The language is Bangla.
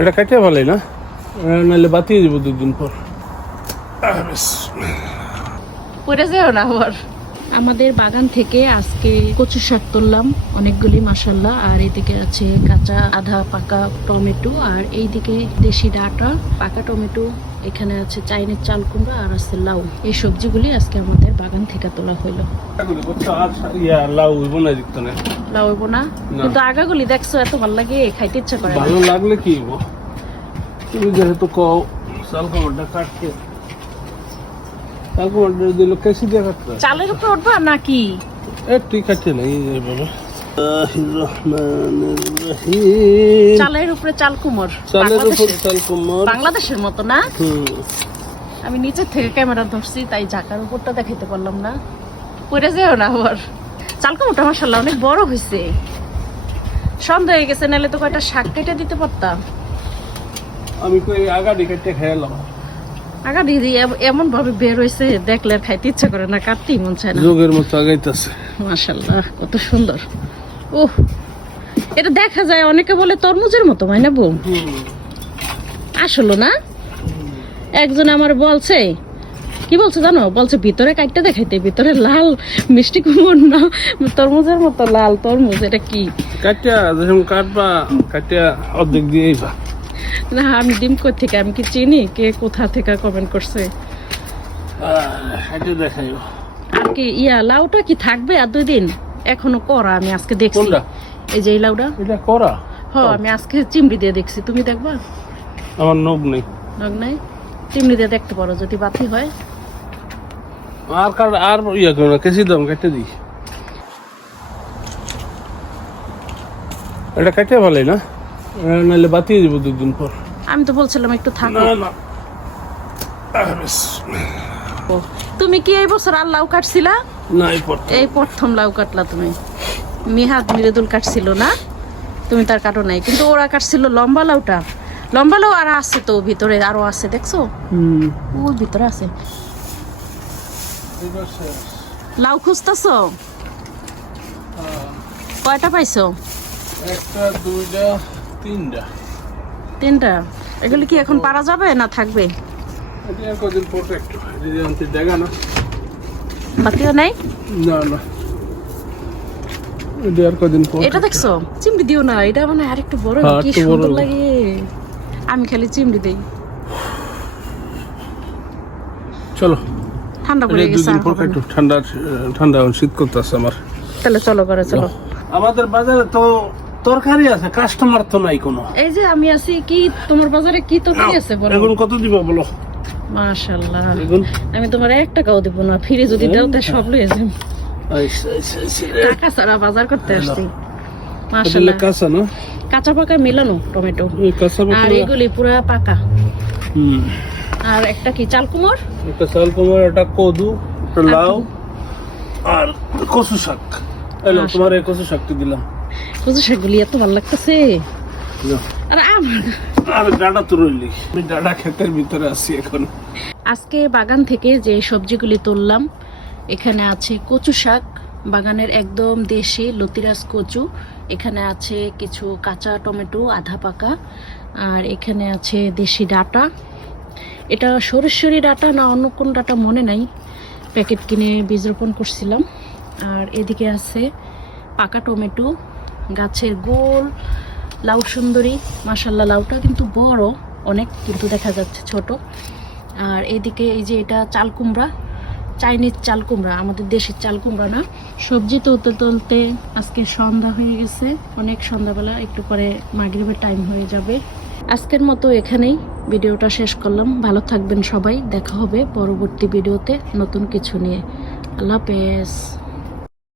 এটা কাটে ভালোই না? নাহলে বাতিয়ে দিব দুদিন পর। পড়ে যেও না আবার। আমাদের বাগান থেকে আজকে কচু শাক তুললাম অনেকগুলি মাসাল্লাহ আর এদিকে আছে কাঁচা আধা পাকা টমেটো আর এইদিকে দেশি ডাটা পাকা টমেটো এখানে আছে চাইনিজ চাল কুমড়া আর আছে লাউ। এই সবজিগুলি আজকে আমাদের বাগান থেকে তোলা হইল। লাউ লাউ না। কিন্তু আগাগুলি দেখছ এত ভালো লাগে খাইতে ইচ্ছা করে ভালো লাগলে কি তুমি যেহেতু কও চাল কামড়টা চাল কামড়টা দিল কেসি দিয়ে হয়। চালের উপর উঠবা নাকি? এ তুই কাটতে নাই এই বাবা। চালের উপরে চাল কুমোর। চালের উপর চাল কামড় বাংলাদেশের মতো না? আমি নিচের থেকে ক্যামেরা ধরছি তাই ঝাঁকার উপরটা দেখাইতে পারলাম না। পড়ে যেও না আবার। চালকুমোটা মাসাল্লাহ অনেক বড় হয়েছে সন্দেহ হয়ে গেছে নাহলে তো কয়টা শাক কেটে দিতে পারতাম। আমি কই আগাডি কাটতে খেয়ালাম আগা দিদি এমন ভাবে বের হয়েছে দেখলে আর খাইতে ইচ্ছা করে না কাটতেই মন চায় না। যোগের মতো আগাইতেছে। মাসাল্লাহ কত সুন্দর। ওহ এটা দেখা যায় অনেকে বলে তরমুজের মতো হয় না বউ? আসলো না? একজন আমার বলছে কি বলছে জানো? বলছে ভিতরে কাটতে দেখাইতে ভিতরে লাল মিষ্টি কুমড় না তরমুজের মতো লাল তরমুজ এটা কি? কাটিয়া যখন কাটবা কাটিয়া অর্ধেক দিয়েই বা না আমি ডিম কই থেকে? আমি কি চিনি? কে কোথা থেকে কমেন্ট করছে? আর কি ইয়া লাউটা কি থাকবে আর দুই দিন? এখনও করা আমি আজকে দেখছি। এই যে এই লাউটা? এটা করা হ আমি আজকে চিমড়ি দিয়ে দেখছি। তুমি দেখবা? আমার নব নেই। নগ নাই? চিমড়ি দিয়ে দেখতে পারো যদি বাতি হয়। আর কার আর ইয়া করো না কেসি দাম কেটে দিই। এটা কাটে ভালোই না? নাহলে বাতিয়ে দিব দুদিন পর। আমি তো বলছিলাম একটু থাকো। তুমি কি এই বছর আর লাউ কাটছিলা? না এই প্রথম। লাউ কাটলা তুমি। মিহাদ মৃদুল কাটছিল না? তুমি তার কাটো নাই। কিন্তু ওরা কাটছিল লম্বা লাউটা। লম্বা লাউ আর আছে তো ভিতরে আরও আছে দেখছ? হুম। ওর ভিতরে আছে। লাউ খুঁজতেছো? কয়টা পাইছো? একটা দুইটা। তিনটা। তিনটা? এগুলি কি এখন পারা যাবে না থাকবে? বাতিও নাই? না না। এটা দেখছ? চিমড়ি দিও না এটা মানে আরেকটু বড় হ্যাঁ, কি সুন্দর লাগে। আমি খালি চিমড়ি দেই। চলো। ঠান্ডা পড়ে গেছে। একটু ঠান্ডা ঠান্ডা শীত করতেছে আমার। তাহলে চলো করে চলো। আমাদের বাজারে তো তরকারি আছে কাস্টমার তো নাই কোনো। এই যে আমি আছি কি তোমার বাজারে কি তরকারি আছে বলো? এখন কত দিবা বলো? মাশাআল্লাহ আমি তোমার এক টাকাও দেব না ফিরে যদি দাও তা সব লয়ে আইসা। কাকা সারা বাজার করতে আসছি। মাশাআল্লাহ কাঁচা না? কাঁচা পাকা মেলানো টমেটো। আর এগুলি পুরা পাকা। হুম। আর একটা কি চাল কুমড় একটা চাল কুমার একটা কদু একটা লাউ আর কচু শাক। এলো। তোমার এই কচু শাকটি দিলাম। কচু শাকগুলি এত ভালো লাগতেছে। আর আমার ভিতরে আছি এখন। আজকে বাগান থেকে যে সবজিগুলি তুললাম এখানে আছে কচু শাক। বাগানের একদম দেশি লতিরাজ কচু। এখানে আছে কিছু কাঁচা টমেটো আধা পাকা। আর এখানে আছে দেশি ডাটা। এটা সরেশ্বরী ডাটা না অন্য কোন ডাটা মনে নাই। প্যাকেট কিনে বীজ রোপণ করছিলাম। আর এদিকে আছে পাকা টমেটো গাছের গোল, লাউ সুন্দরী মাসাল্লাহ লাউটা কিন্তু বড় অনেক, কিন্তু দেখা যাচ্ছে ছোট। আর এদিকে এই যে এটা চাল কুমড়া, চাইনিজ চাল কুমড়া, আমাদের দেশের চাল কুমড়া না। সবজি তুলতে তুলতে আজকে সন্ধ্যা হয়ে গেছে, অনেক সন্ধ্যাবেলা, একটু পরে মাগরিবের টাইম হয়ে যাবে। আজকের মতো এখানেই ভিডিওটা শেষ করলাম। ভালো থাকবেন সবাই, দেখা হবে পরবর্তী ভিডিওতে নতুন কিছু নিয়ে। আল্লাহ হাফেজ।